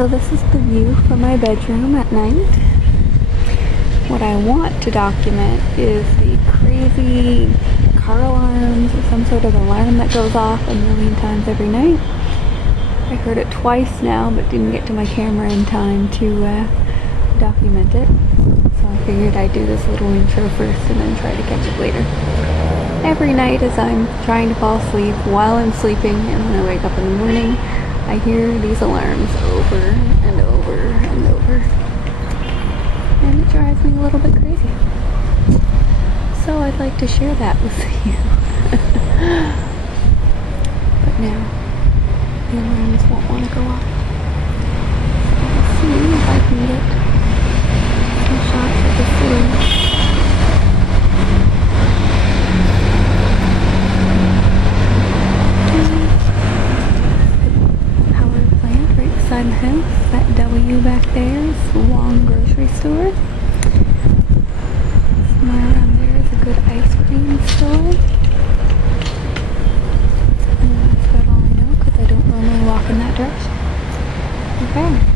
So this is the view from my bedroom at night. What I want to document is the crazy car alarms or some sort of alarm that goes off a million times every night. I heard it twice now, but didn't get to my camera in time to document it. So I figured I'd do this little intro first and then try to catch it later. Every night as I'm trying to fall asleep, while I'm sleeping, and when I wake up in the morning, I hear these alarms over and over and over. And it drives me a little bit crazy. So I'd like to share that with you. But now, the alarms won't want to go off. So let's see if I can get some shots of the city. Beside my house. That W back there is the Wong grocery store. Somewhere around there is a good ice cream store. And that's about all I know because I don't normally walk in that direction. Okay.